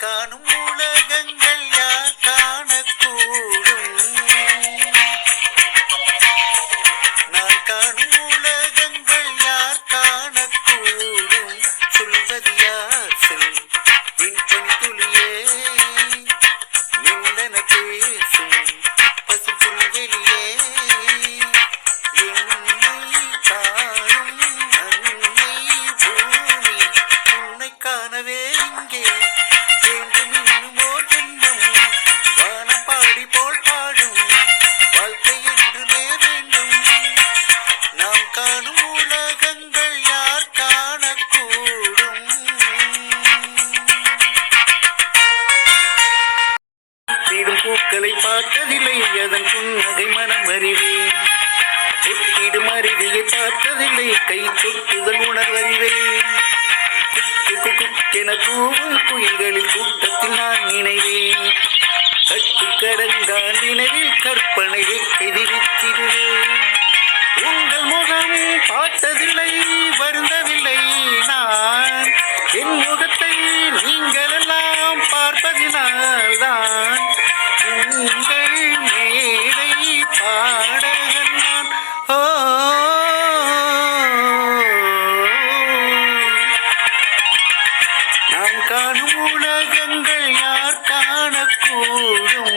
காணும் உலகங்கள் யார் காணக்கூடும்? நான் காணும் உலகங்கள் யார் காணக்கூடும்? சொல்வது யார் சொல் என் பெண் துளியே, மெல்லன பேசும் பசு புல்வெளியே, என்னை காணும் அன்னை பூமி, உன்னை காணவே இங்கே வேண்டும் இன்னும் ஓர் ஜென்மம். வானம் பாடி போல் பாடும் வாழ்க்கை என்றுமே வேண்டும். நாம் காணும் உலகங்கள் யார் காணக்கூடும்? தீடும் பூக்களை பார்த்ததில்லை, அதன் புன்னகை மனம் அறிவேன். ஒட்டிடும் அருவியை பார்த்ததில்லை, கை தொட்டுதல் உணர்வறிவேன். குக்கென கூவும் குயில்களில் கூட்டத்தில் நான் நினைவேன். கட்டுக்கடங்கான் நினைவில் கற்பனை விரித்திடுவேன். உங்கள் முகம் பார்த்ததில்லை, வருந்தவில்லை நான். என் முகத்தை நீங்கள் எல்லாம் பார்ப்பதினால்தான் உங்கள் மேடை பாடகன் நான். ஓ, நான் காணும் உலகங்கள் யார் காணக்கூடும்?